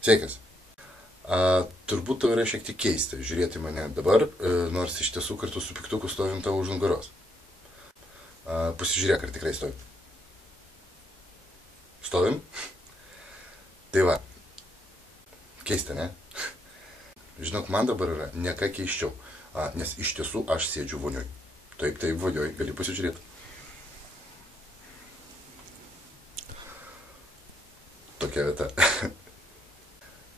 Sveikas. Turbūt tau yra šiek tiek keista žiūrėti mane dabar, nors iš tiesų kartu su piktuku stovim tavo už nugaros. Pasižiūrėk, ar tikrai stovim. Stovim? Tai va. Keista, ne? Žinok, man dabar yra ne ką keisčiau, nes iš tiesų aš sėdžiu vonioj. Taip, vonioj, gali pasižiūrėti. Tokia vieta.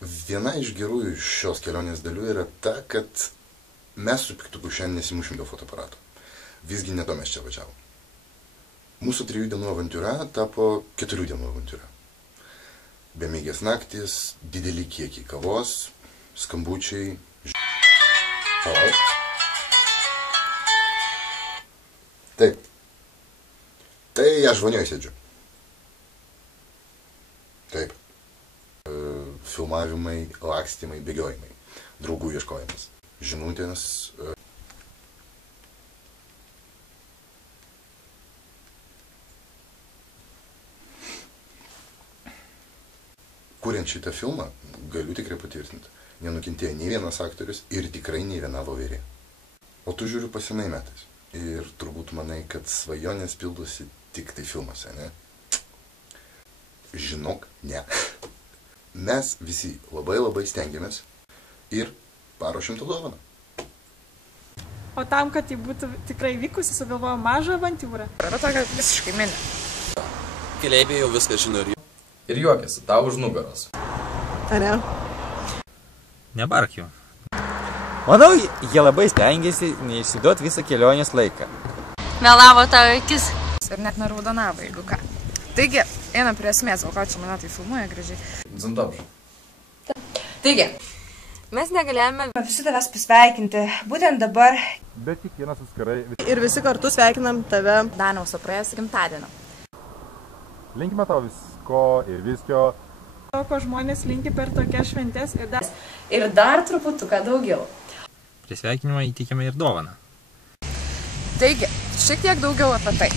Viena iš gerųjų šios kelionės dalių yra ta, kad mes su piktuku šiandien nesimušim dėl fotoaparato. Visgi ne to mes čia važiavom. Mūsų 3 dienų avantiūra tapo 4 dienų avantiūra. Bemiegės naktis, dideli kiekiai kavos, skambučiai. Palauk. Taip. Tai aš vonioj sėdžiu. Taip. Filmavimai, lakstymai, bėgiojimai, draugų ieškojimas, žinutės. Kuriant šitą filmą, galiu tikrai patvirtinti, nenukentėjo nei vienas aktorius ir tikrai nei viena voverė. O tu žiūriu pasenai metais. Ir turbūt manai, kad svajonės pildosi tik tai filmuose, ne? Žinok, ne. Mes visi labai stengiamės ir paruošim tą dovaną. O tam, kad tai būtų tikrai vykusi, sugalvojo mažą avantiūrą. Yra tokia visiškai minė. Keleiviai jau viską žino ir juokiasi tau už nugaros. Ar ne? Nebark jų. Manau, jie labai stengiasi neišsiduot visą kelionės laiką. Melavo tavo akis. Ir net neraudonavo, jeigu ką. Taigi, einam prie esmės, o ką čia mane tai filmuoja gražiai. Dzintopš. Taigi, mes negalėjome visi tavęs pasveikinti, būtent dabar. Bet kiekvienas atskirai. Ir visi kartu sveikinam tave. Daniaus praėjusio gimtadienio. Linkime tau visko ir viskio. To, ko žmonės linki per tokias šventes ir dar truputuką daugiau. Prie sveikinimo įteikėme ir dovaną. Taigi, šiek tiek daugiau apie tai.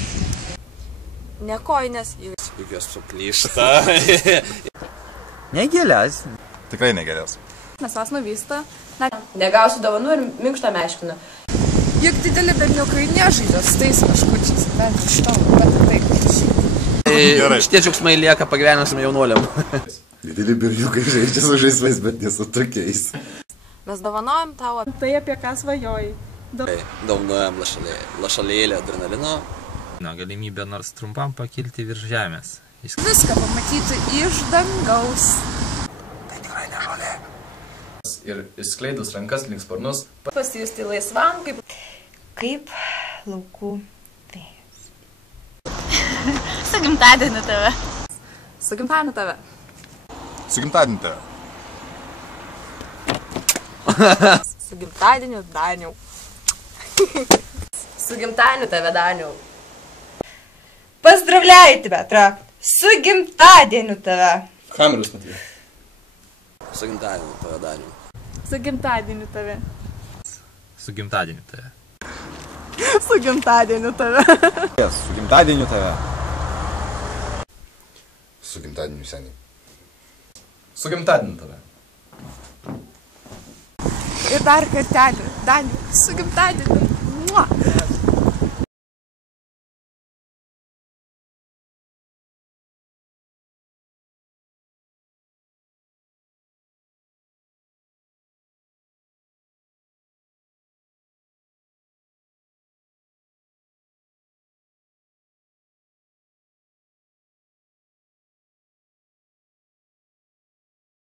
Ne kojinės, juk jos suplyšta. Ne gėlės. Tikrai negerės. Nes vas nuvysta. negausiu dovanų ir minkštą meškiną. Juk dideli berniukai nežaidžia su tais meškučiais, bent iš tavo patirtai. Šitie džiaugsmai lieka pagyvenusiam jaunuoliam. Dideli berniukai žaidžia su žaislais, bet ne su tokiais. Mes dovanojam tau tai, apie ką svajojai. Dovanojam lašalėlį adrenalino. Galimybė nors trumpam pakilti virš žemės. Viską pamatyti iš dangaus. Tai tikrai ne žolė. Ir išskleidus rankas link sparnus. Pasijusti laisvam, Kaip laukų vėjas. Su gimtadieniu tave. Su gimtadieniu tave. Su gimtadieniu tave. Su gimtadieniu Daniau. Su gimtadieniu tave, Daniau. Поздравляю тебя, Трак! Su gimtadieniu tave! Kamerus matėjau. Su gimtadieniu tave, Daniau. Su gimtadieniu tave. Su gimtadieniu tave. Su gimtadieniu tave. Su gimtadieniu tave. Su gimtadieniu seniai. Su gimtadieniu tave. Ir dar kartelį, Daniau, su gimtadieniu.